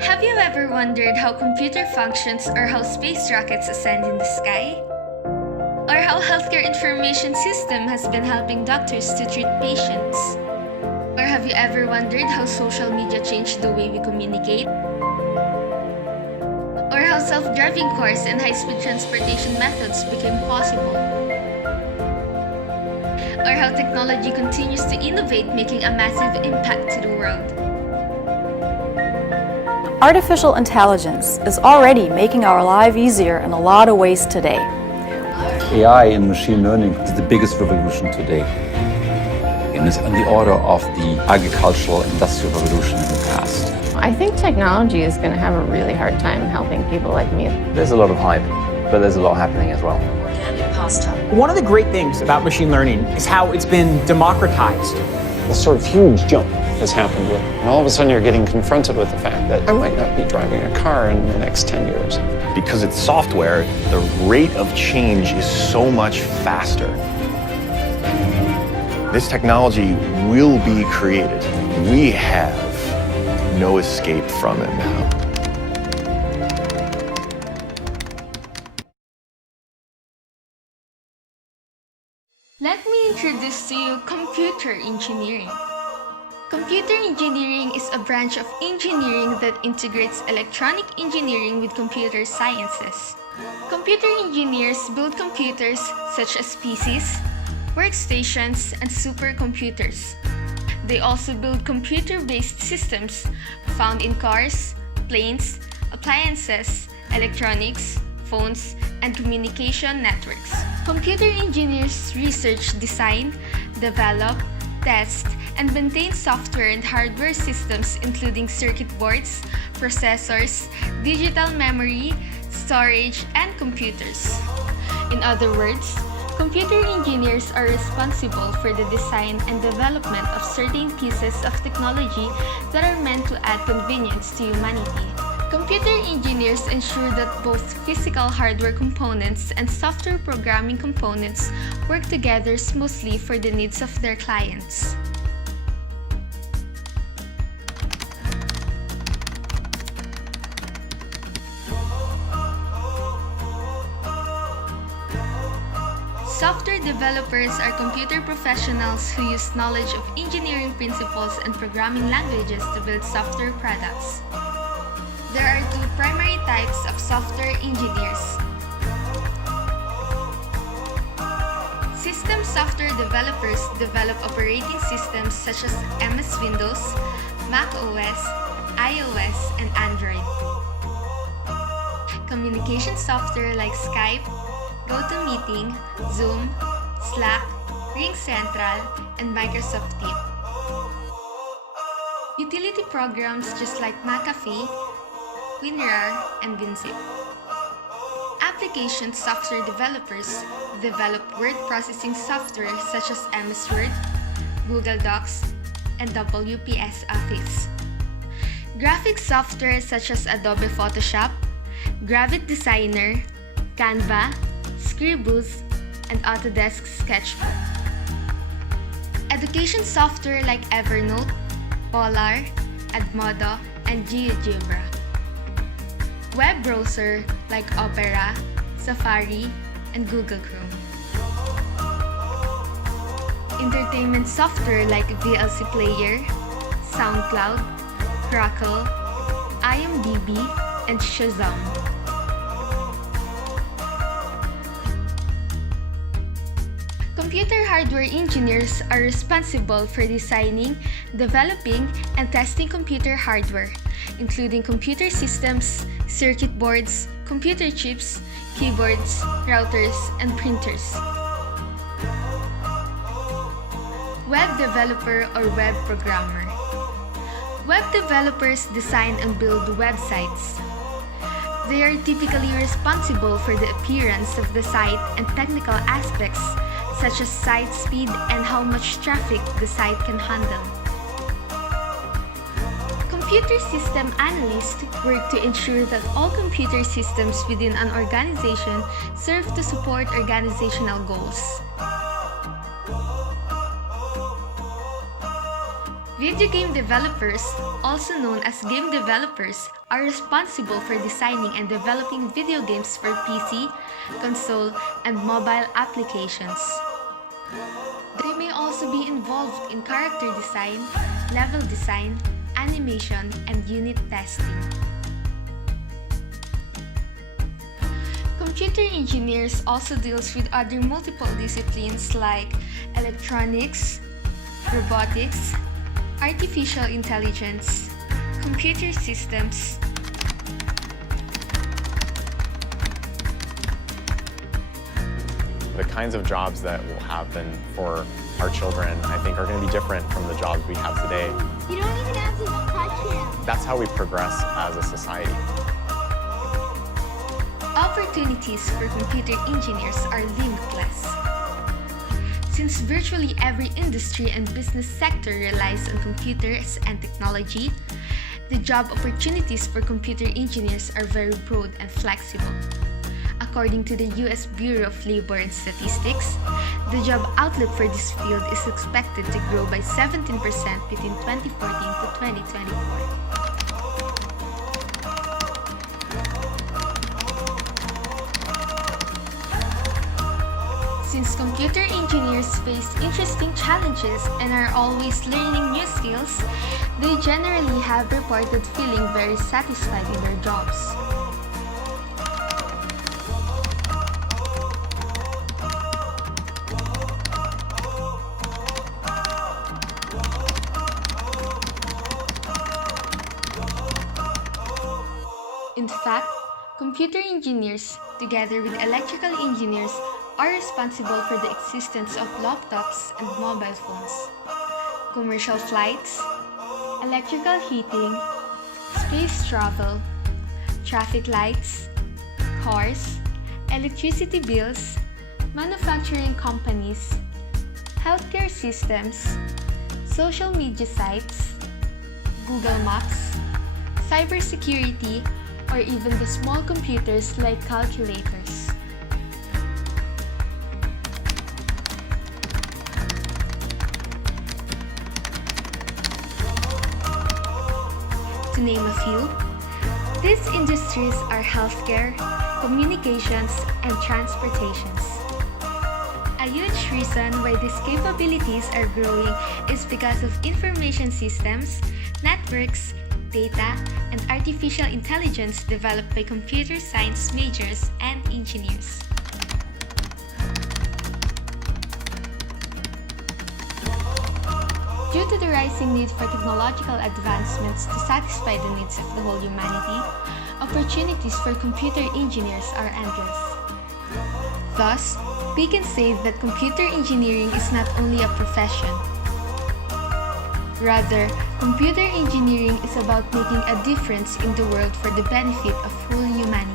Have you ever wondered how computer functions or how space rockets ascend in the sky? Or how healthcare information system has been helping doctors to treat patients? Or have you ever wondered how social media changed the way we communicate? Or how self-driving cars and high-speed transportation methods became possible? Or how technology continues to innovate, making a massive impact to the world? Artificial intelligence is already making our life easier in a lot of ways today. AI and machine learning is the biggest revolution today. And it's on the order of the agricultural industrial revolution in the past. I think technology is going to have a really hard time helping people like me. There's a lot of hype, but there's a lot happening as well. One of the great things about machine learning is how it's been democratized. A sort of huge jump has happened with it. And all of a sudden you're getting confronted with the fact that I might not be driving a car in the next 10 years. Because it's software, the rate of change is so much faster. This technology will be created. We have no escape from it now. Let me introduce to you computer engineering. Computer engineering is a branch of engineering that integrates electronic engineering with computer sciences. Computer engineers build computers such as PCs, workstations, and supercomputers. They also build computer-based systems found in cars, planes, appliances, electronics, phones, and communication networks. Computer engineers research, design, develop, test, and maintain software and hardware systems including circuit boards, processors, digital memory, storage, and computers. In other words, computer engineers are responsible for the design and development of certain pieces of technology that are meant to add convenience to humanity. Computer engineers ensure that both physical hardware components and software programming components work together smoothly for the needs of their clients. Software developers are computer professionals who use knowledge of engineering principles and programming languages to build software products. There are two primary types of software engineers. System software developers develop operating systems such as MS Windows, Mac OS, iOS, and Android. Communication software like Skype, GoToMeeting, Zoom, Slack, RingCentral, and Microsoft Teams. Utility programs just like McAfee, WinRAR, and WinZip. Application software developers develop word processing software such as MS Word, Google Docs, and WPS Office. Graphic software such as Adobe Photoshop, Gravit Designer, Canva, Scribus, and Autodesk Sketchbook. Education software like Evernote, Polar, Edmodo, and GeoGebra. Web browser like Opera, Safari, and Google Chrome. Entertainment software like VLC Player, SoundCloud, Crackle, IMDb, and Shazam. Computer hardware engineers are responsible for designing, developing, and testing computer hardware, including computer systems, circuit boards, computer chips, keyboards, routers, and printers. Web developer or web programmer. Web developers design and build websites. They are typically responsible for the appearance of the site and technical aspects such as site speed and how much traffic the site can handle. Computer system analysts work to ensure that all computer systems within an organization serve to support organizational goals. Video game developers, also known as game developers, are responsible for designing and developing video games for PC, console, and mobile applications. They may also be involved in character design, level design, animation, and unit testing. Computer engineers also deals with other multiple disciplines like electronics, robotics, artificial intelligence, computer systems, the kinds of jobs that will happen for our children, I think, are going to be different from the jobs we have today. You don't even have to touch him. That's how we progress as a society. Opportunities for computer engineers are limitless. Since virtually every industry and business sector relies on computers and technology, the job opportunities for computer engineers are very broad and flexible. According to the U.S. Bureau of Labor and Statistics, the job outlook for this field is expected to grow by 17% between 2014 to 2024. Since computer engineers face interesting challenges and are always learning new skills, they generally have reported feeling very satisfied in their jobs. In fact, computer engineers, together with electrical engineers, are responsible for the existence of laptops and mobile phones, commercial flights, electrical heating, space travel, traffic lights, cars, electricity bills, manufacturing companies, healthcare systems, social media sites, Google Maps, cybersecurity, or even the small computers like calculators. To name a few, these industries are healthcare, communications, and transportations. A huge reason why these capabilities are growing is because of information systems, networks, data, and artificial intelligence developed by computer science majors and engineers. Due to the rising need for technological advancements to satisfy the needs of the whole humanity, opportunities for computer engineers are endless. Thus, we can say that computer engineering is not only a profession. Rather, computer engineering is about making a difference in the world for the benefit of whole humanity.